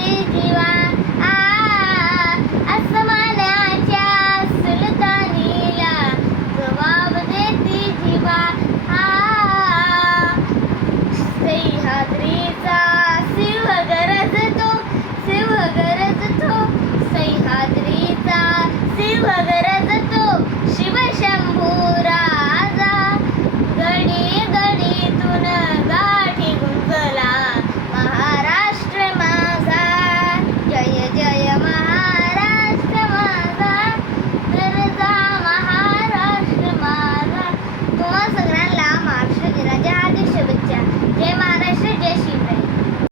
everyone.